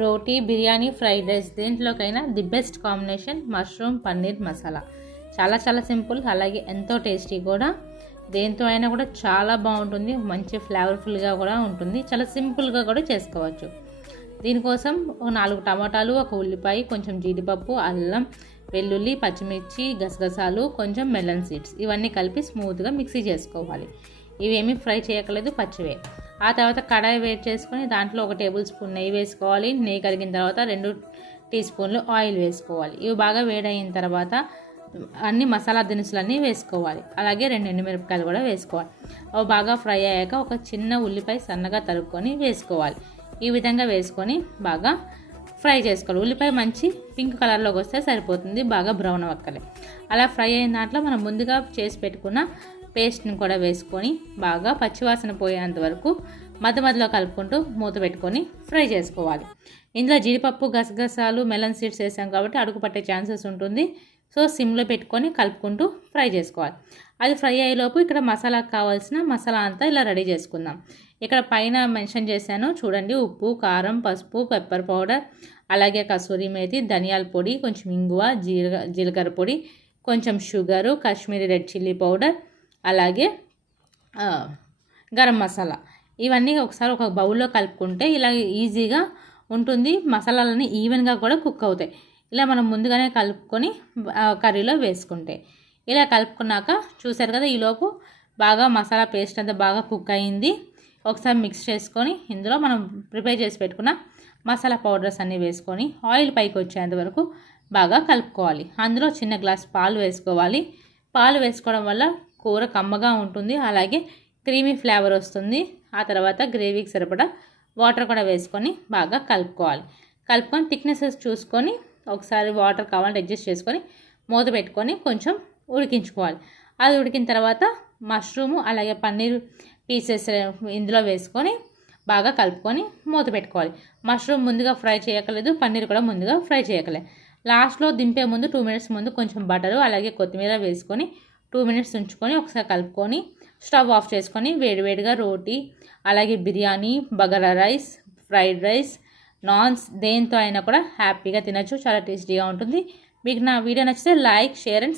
రోటీ, biryani, fried rice దేంట్లోకైనా the best combination mushroom paneer masala. చాలా చాలా సింపుల్, అలాగే ఎంతో టేస్టీ కూడా. దేంతో అయినా కూడా చాలా బాగుంటుంది, మంచి ఫ్లేవర్ఫుల్గా కూడా ఉంటుంది. చాలా సింపుల్గా కూడా చేసుకోవచ్చు. దీనికోసం 4 టమాటాలు, 1 ఉల్లిపాయ, కొంచెం జీడిపప్పు, అల్లం, వెల్లుల్లి, పచ్చిమిర్చి, గసగసాలు, కొంచెం మెలన్ సీడ్స్ ఇవన్నీ కలిపి స్మూత్గా మిక్సీ చేసుకోవాలి. ఇవేమీ ఫ్రై చేయకలేదు, పచ్చివే. ఆ తర్వాత కడాయి వేడి చేసుకొని దాంట్లో 1 టేబుల్ స్పూన్ నెయ్యి వేసుకోవాలి. నెయ్యి కరిగిన తర్వాత 2 టీ స్పూన్లు ఆయిల్ వేసుకోవాలి. ఇవి బాగా వేడైన తర్వాత అన్ని మసాలా దినుసులన్నీ వేసుకోవాలి. అలాగే 2 ఎండుమిరపకాయలు కూడా వేసుకోవాలి. అవి బాగా ఫ్రై అయ్యాక ఒక చిన్న ఉల్లిపాయ సన్నగా తరుక్కొని వేసుకోవాలి. ఈ విధంగా వేసుకొని బాగా ఫ్రై చేసుకోవాలి. ఉల్లిపాయ మంచి పింక్ కలర్లోకి వస్తే సరిపోతుంది, బాగా బ్రౌన్ అవ్వక్కలే. అలా ఫ్రై అయిన దాంట్లో మనం ముందుగా చేసి పెట్టుకున్న పేస్ట్ని కూడా వేసుకొని బాగా పచ్చివాసన పోయేంత వరకు మధ్యలో కలుపుకుంటూ మూత పెట్టుకొని ఫ్రై చేసుకోవాలి. ఇందులో జీడిపప్పు, గసగసాలు, మెలన్ సీడ్స్ వేసాం కాబట్టి అడుగు పట్టే ఛాన్సెస్ ఉంటుంది. సో సిమ్లో పెట్టుకొని కలుపుకుంటూ ఫ్రై చేసుకోవాలి. అది ఫ్రై అయ్యేలోపు ఇక్కడ మసాలాకు కావాల్సిన మసాలా అంతా ఇలా రెడీ చేసుకుందాం. ఇక్కడ పైన మెన్షన్ చేశాను చూడండి, ఉప్పు, కారం, పసుపు, పెప్పర్ పౌడర్, అలాగే కసూరి మేతి, ధనియాల పొడి, కొంచెం ఇంగువ, జీలకర్ర పొడి, కొంచెం sugar, Kashmiri red chilli powder, అలాగే గరం మసాలా. ఇవన్నీ ఒకసారి ఒక బౌల్లో కలుపుకుంటే ఇలా ఈజీగా ఉంటుంది. మసాలాలన్నీ ఈవెన్గా కూడా కుక్ అవుతాయి. ఇలా మనం ముందుగానే కలుపుకొని కర్రీలో వేసుకుంటే. ఇలా కలుపుకున్నాక చూసారు కదా, ఈలోపు బాగా మసాలా పేస్ట్ అంతా బాగా కుక్ అయింది. ఒకసారి మిక్స్ చేసుకొని ఇందులో మనం ప్రిపేర్ చేసి పెట్టుకున్న మసాలా పౌడర్స్ అన్నీ వేసుకొని ఆయిల్ పైకి వచ్చేంత వరకు బాగా కలుపుకోవాలి. అందులో చిన్న గ్లాస్ పాలు వేసుకోవాలి. పాలు వేసుకోవడం వల్ల కూర కమ్మగా ఉంటుంది, అలాగే క్రీమీ ఫ్లేవర్ వస్తుంది. ఆ తర్వాత గ్రేవీకి సరిపడా వాటర్ కూడా వేసుకొని బాగా కలుపుకోవాలి. కలుపుకొని థిక్నెసెస్ చూసుకొని ఒకసారి వాటర్ కావాలంటే అడ్జస్ట్ చేసుకొని మూత పెట్టుకొని కొంచెం ఉడికించుకోవాలి. అది ఉడికిన తర్వాత మష్రూము అలాగే పన్నీర్ పీసెస్ ఇందులో వేసుకొని బాగా కలుపుకొని మూత పెట్టుకోవాలి. మష్రూమ్ ముందుగా ఫ్రై చేయకలేదు, పన్నీర్ కూడా ముందుగా ఫ్రై చేయకలేదు. లాస్ట్లో దింపే ముందు 2 మినిట్స్ ముందు కొంచెం బటరు అలాగే కొత్తిమీర వేసుకొని 2 మినిట్స్ ఉంచుకొని ఒకసారి కలుపుకొని స్టవ్ ఆఫ్ చేసుకొని వేడివేడిగా రోటీ, అలాగే biryani, bagara rice, fried rice, naans దేంతో అయినా కూడా హ్యాపీగా తినచ్చు. చాలా టేస్టీగా ఉంటుంది. మీకు నా వీడియో నచ్చితే లైక్, షేర్ అండ్